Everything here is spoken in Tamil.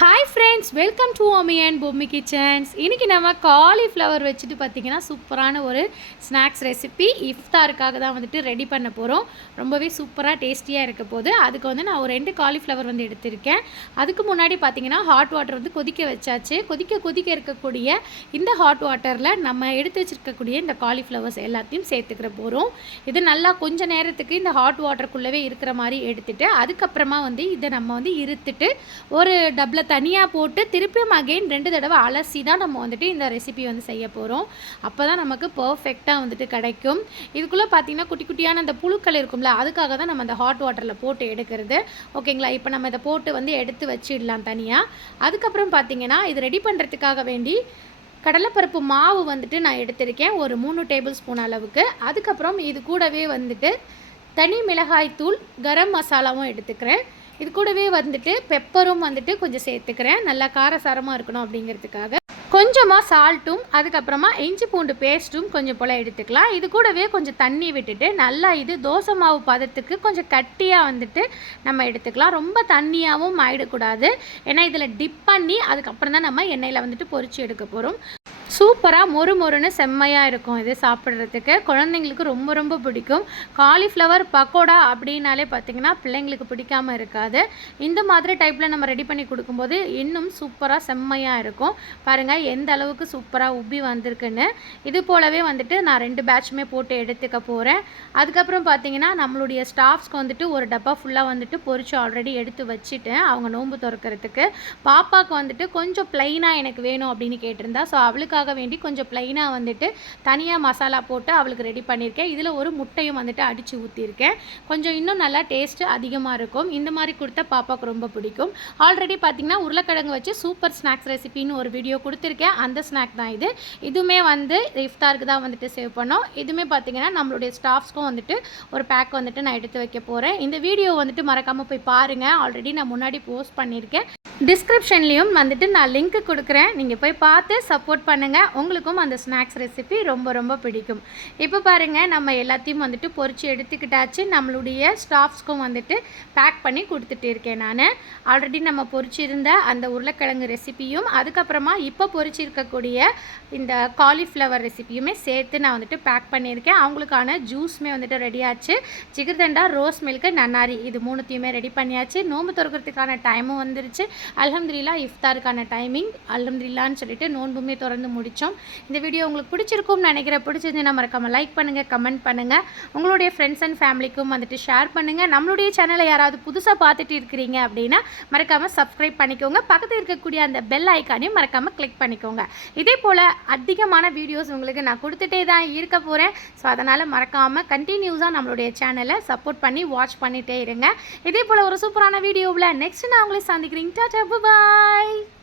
Hi friends, welcome to Omi and Bommi kitchens. இன்றைக்கி நம்ம காலிஃப்ளவர் வச்சுட்டு பார்த்திங்கன்னா சூப்பரான ஒரு ஸ்நாக்ஸ் ரெசிபி இஃப்தாருக்காக தான் வந்துட்டு ரெடி பண்ண போகிறோம். ரொம்பவே சூப்பராக டேஸ்டியாக இருக்க போது. அதுக்கு வந்து நான் ஒரு 2 காலிஃப்ளவர் வந்து எடுத்திருக்கேன். அதுக்கு முன்னாடி பார்த்திங்கன்னா ஹாட் வாட்டர் வந்து கொதிக்க வச்சாச்சு. கொதிக்க இருக்கக்கூடிய இந்த ஹாட் வாட்டரில் நம்ம எடுத்து வச்சுருக்கக்கூடிய இந்த காலிஃப்ளவர்ஸ் எல்லாத்தையும் சேர்த்துக்கிற போகிறோம். இது நல்லா கொஞ்சம் நேரத்துக்கு இந்த ஹாட் வாட்டருக்குள்ளவே இருக்கிற மாதிரி எடுத்துகிட்டு அதுக்கப்புறமா வந்து இதை நம்ம வந்து இருத்துட்டு ஒரு டப்பில் தனியாக போட்டு திருப்பியும் அகெயின் 2 தடவை அலசி தான் நம்ம வந்துட்டு இந்த ரெசிபி வந்து செய்ய போகிறோம். அப்போ தான் நமக்கு பர்ஃபெக்டாக வந்துட்டு கிடைக்கும். இதுக்குள்ளே பார்த்திங்கன்னா குட்டி குட்டியான அந்த புழுக்கள் இருக்கும்ல, அதுக்காக தான் நம்ம அந்த ஹாட் வாட்டரில் போட்டு எடுக்கிறது. ஓகேங்களா? இப்போ நம்ம இதை போட்டு வந்து எடுத்து வச்சிடலாம் தனியாக. அதுக்கப்புறம் பார்த்திங்கன்னா இது ரெடி பண்ணுறதுக்காக வேண்டி கடலைப்பருப்பு மாவு வந்துட்டு நான் எடுத்திருக்கேன், ஒரு 3 டேபிள் ஸ்பூன் அளவுக்கு. அதுக்கப்புறம் இது கூடவே வந்துட்டு தனி மிளகாய் தூள், கரம் மசாலாவும் எடுத்துக்கிறேன். இது கூடவே வந்துட்டு பெப்பரும் வந்துட்டு கொஞ்சம் சேர்த்துக்கிறேன், நல்லா காரசாரமாக இருக்கணும் அப்படிங்கிறதுக்காக. கொஞ்சமாக சால்ட்டும், அதுக்கப்புறமா இஞ்சி பூண்டு பேஸ்ட்டும் கொஞ்சம் போல் எடுத்துக்கலாம். இது கூடவே கொஞ்சம் தண்ணி விட்டுட்டு நல்லா இது தோசை மாவு பதத்துக்கு கொஞ்சம் கட்டியாக வந்துட்டு நம்ம எடுத்துக்கலாம். ரொம்ப தண்ணியாகவும் ஆகிடக்கூடாது, ஏன்னா இதில் டிப் பண்ணி அதுக்கப்புறம் தான் நம்ம எண்ணெயில் வந்துட்டு பொரிச்சு எடுக்க போகிறோம். சூப்பராக மொறு மொறுன்னு செம்மையாக இருக்கும் இது சாப்பிட்றதுக்கு. குழந்தைங்களுக்கு ரொம்ப ரொம்ப பிடிக்கும். காலிஃப்ளவர் பக்கோடா அப்படின்னாலே பார்த்திங்கன்னா பிள்ளைங்களுக்கு பிடிக்காமல் இருக்காது. இந்த மாதிரி டைப்பில் நம்ம ரெடி பண்ணி கொடுக்கும்போது இன்னும் சூப்பராக செம்மையாக இருக்கும். பாருங்கள் எந்த அளவுக்கு சூப்பராக உப்பி வந்திருக்குன்னு. இது போலவே வந்துட்டு நான் 2 பேட்சுமே போட்டு எடுத்துக்க போகிறேன். அதுக்கப்புறம் பார்த்திங்கன்னா நம்மளுடைய ஸ்டாஃப்ஸ்க்கு வந்துட்டு ஒரு டப்பா ஃபுல்லாக வந்துட்டு பொரிச்சு ஆல்ரெடி எடுத்து வச்சுட்டேன், அவங்க நோன்பு திறக்கிறதுக்கு. பாப்பாவுக்கு வந்துட்டு கொஞ்சம் ப்ளைனாக எனக்கு வேணும் அப்படின்னு கேட்டிருந்தா, ஸோ அவளுக்காக வேண்டி கொஞ்சம் ப்ளைனாக வந்துட்டு தனியாக மசாலா போட்டு அவளுக்கு ரெடி பண்ணியிருக்கேன். இதில் ஒரு முட்டையும் வந்துட்டு அடித்து ஊற்றிருக்கேன். கொஞ்சம் இன்னும் நல்லா டேஸ்ட்டு அதிகமாக இருக்கும். இந்த மாதிரி கொடுத்தா பாப்பாவுக்கு ரொம்ப பிடிக்கும். ஆல்ரெடி பார்த்திங்கன்னா உருளைக்கிழங்கு வச்சு சூப்பர் ஸ்நாக்ஸ் ரெசிபின்னு ஒரு வீடியோ கொடுத்துருக்கேன். அந்த ஸ்நாக் தான் இது. இதுவுமே வந்து இஃப்தாருக்கு தான் வந்துட்டு சேவ் பண்ணோம். இதுவுமே பார்த்திங்கன்னா நம்மளுடைய ஸ்டாஃப்ஸ்க்கும் வந்துட்டு ஒரு பேக் வந்துட்டு நான் எடுத்து வைக்க போகிறேன். இந்த வீடியோ வந்துட்டு மறக்காமல் போய் பாருங்கள். ஆல்ரெடி நான் முன்னாடி போஸ்ட் பண்ணியிருக்கேன். டிஸ்கிரிப்ஷன்லேயும் வந்துட்டு நான் லிங்க் கொடுக்குறேன், நீங்கள் போய் பார்த்து சப்போர்ட் பண்ணுங்கள். உங்களுக்கும் அந்த ஸ்நாக்ஸ் ரெசிபி ரொம்ப ரொம்ப பிடிக்கும். இப்போ பாருங்கள் நம்ம எல்லாத்தையும் வந்துட்டு பொரிச்சு எடுத்துக்கிட்டாச்சு. நம்மளுடைய ஸ்டாஃப்ஸ்க்கும் வந்துட்டு பேக் பண்ணி கொடுத்துட்டு இருக்கேன் நான். ஆல்ரெடி நம்ம பொரிச்சிருந்த அந்த உருளைக்கிழங்கு ரெசிபியும் அதுக்கப்புறமா இப்போ பொரிச்சிருக்கக்கூடிய இந்த காலிஃப்ளவர் ரெசிபியுமே சேர்த்து நான் வந்துட்டு பேக் பண்ணியிருக்கேன். அவங்களுக்கான ஜூஸுமே வந்துட்டு ரெடியாச்சு. ஜிகர்தண்டா, ரோஸ் மில்க்கு, நன்னாரி, இது 3த்தையுமே ரெடி பண்ணியாச்சு. நோன்பு திறக்கிறதுக்கான டைமும் வந்துருச்சு. அல்ஹம்துலில்லாஹ் இஃப்தாருக்கான டைமிங் அல்ஹம்துலில்லாஹ்னு சொல்லிட்டு நோன்புமே திறந்து முடித்தோம். இந்த வீடியோ உங்களுக்கு பிடிச்சிருக்கும்னு நினைக்கிறேன். பிடிச்சிருந்தா மறக்காமல் லைக் பண்ணுங்கள், கமெண்ட் பண்ணுங்கள், உங்களுடைய ஃப்ரெண்ட்ஸ் அண்ட் ஃபேமிலிக்கும் வந்துட்டு ஷேர் பண்ணுங்கள். நம்மளுடைய சேனலை யாராவது புதுசாக பார்த்துட்டு இருக்கிறீங்க அப்படின்னா மறக்காமல் சப்ஸ்கிரைப் பண்ணிக்கோங்க. பக்கத்தில் இருக்கக்கூடிய அந்த பெல் ஐக்கானையும் மறக்காமல் கிளிக் பண்ணிக்கோங்க. இதே போல் அதிகமான வீடியோஸ் உங்களுக்கு நான் கொடுத்துட்டே தான் இருக்க போகிறேன். ஸோ அதனால் மறக்காமல் கண்டினியூஸாக நம்மளுடைய சேனலை சப்போர்ட் பண்ணி வாட்ச் பண்ணிகிட்டே இருங்க. இதே போல் ஒரு சூப்பரான வீடியோவில் நெக்ஸ்ட் நான் உங்களை சந்திக்கிறேன். டாடா, பை.